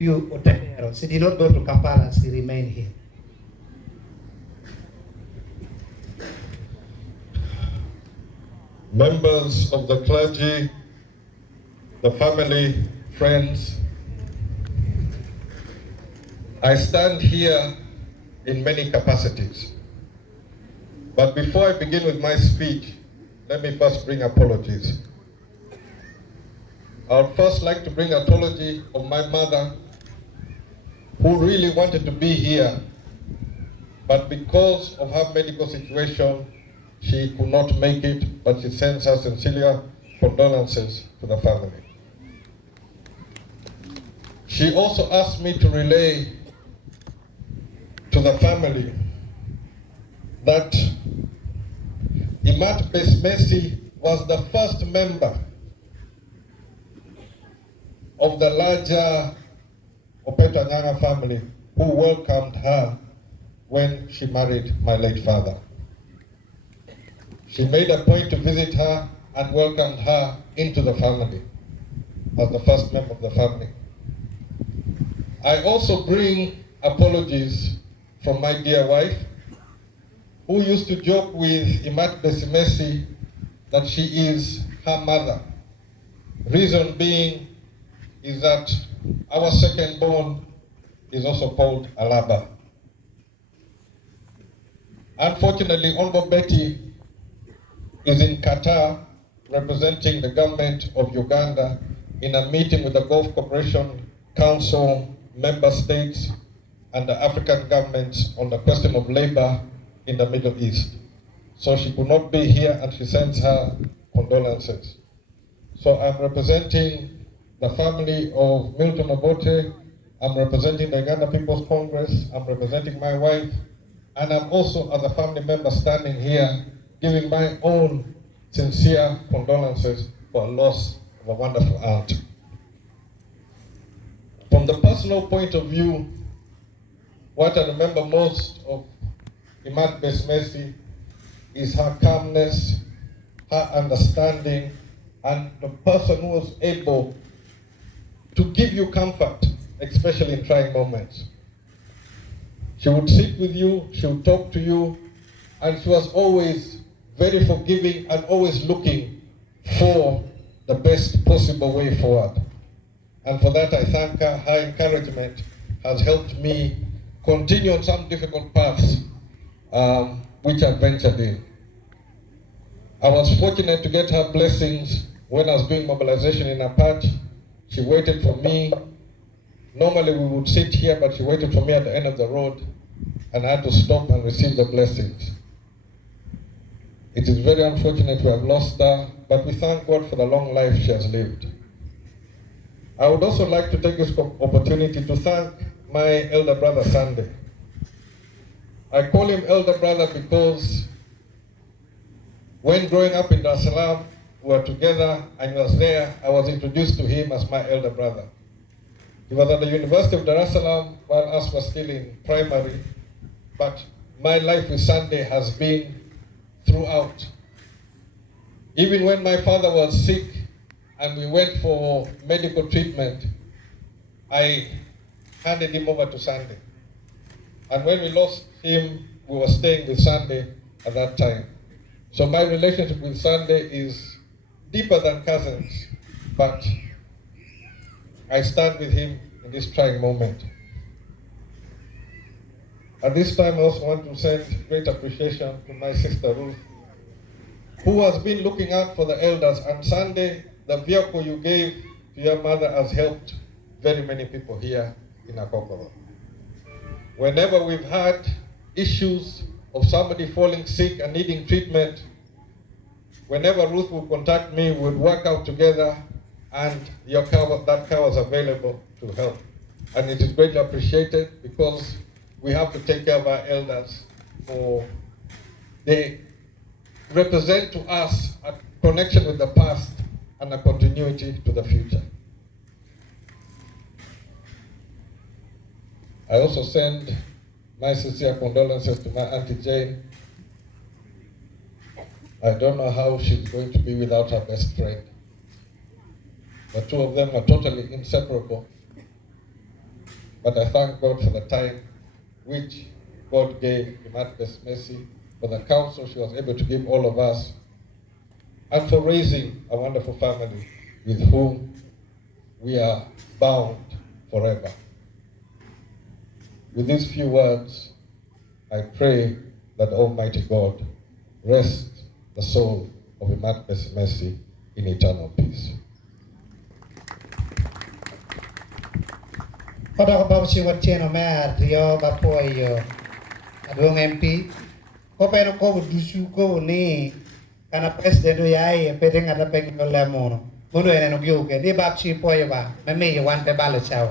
you Otero. She did not go to Kampala, she remained here. Members of the clergy, the family, friends, I stand here in many capacities. But before I begin with my speech, let me first bring apologies. I would first like to bring apology of my mother, who really wanted to be here, but because of her medical situation, she could not make it, but she sends her sincere condolences to the family. She also asked me to relay to the family that Besimensi was the first member of the larger Opeto Anyanga family who welcomed her when she married my late father. She made a point to visit her and welcomed her into the family as the first member of the family. I also bring apologies from my dear wife, who used to joke with Besimensi that she is her mother. Reason being is that our second born is also called Alaba. Unfortunately, Honorable Betty is in Qatar representing the government of Uganda in a meeting with the Gulf Cooperation Council member states and the African governments on the question of labor in the Middle East. So she could not be here and she sends her condolences. So I'm representing the family of Milton Obote, I'm representing the Uganda People's Congress, I'm representing my wife, and I'm also, as a family member, standing here giving my own sincere condolences for a loss of a wonderful aunt. From the personal point of view, what I remember most of Besimensi is her calmness, her understanding, and the person who was able to give you comfort, especially in trying moments. She would sit with you, she would talk to you, and she was always very forgiving and always looking for the best possible way forward. And for that I thank her. Her encouragement has helped me continue on some difficult paths which I ventured in. I was fortunate to get her blessings when I was doing mobilization in Apache. She waited for me. Normally we would sit here, but she waited for me at the end of the road, and I had to stop and receive the blessings. It is very unfortunate we have lost her, but we thank God for the long life she has lived. I would also like to take this opportunity to thank my elder brother Sunday. I call him elder brother because when growing up in Dar es Salaam, we were together and he was there, I was introduced to him as my elder brother. He was at the University of Dar es Salaam while us were still in primary, but my life with Sunday has been throughout. Even when my father was sick and we went for medical treatment, I handed him over to Sunday. And when we lost him, we were staying with Sunday at that time. So my relationship with Sunday is deeper than cousins, but I stand with him in this trying moment. At this time, I also want to send great appreciation to my sister Ruth, who has been looking out for the elders. And Sunday, the vehicle you gave to your mother has helped very many people here in Akokoro. Whenever we've had issues of somebody falling sick and needing treatment, whenever Ruth would contact me, we would work out together, and that car was available to help. And it is greatly appreciated because we have to take care of our elders, for they represent to us a connection with the past and a continuity to the future. I also send my sincere condolences to my Aunty Jane. I don't know how she's going to be without her best friend. The two of them are totally inseparable. but I thank God for the time which God gave Aunty Besimensi, for the counsel she was able to give all of us, and for raising a wonderful family with whom we are bound forever. With these few words, I pray that Almighty God rest the soul of Aunty Besimensi in eternal peace. Pada ko si wacheno me rio bapoyo adong MP ko pero ko dusu ko ni kana president yai pede ngata peng lemono mono ene no gyoke di bab si poyo ba me wan pe balo chao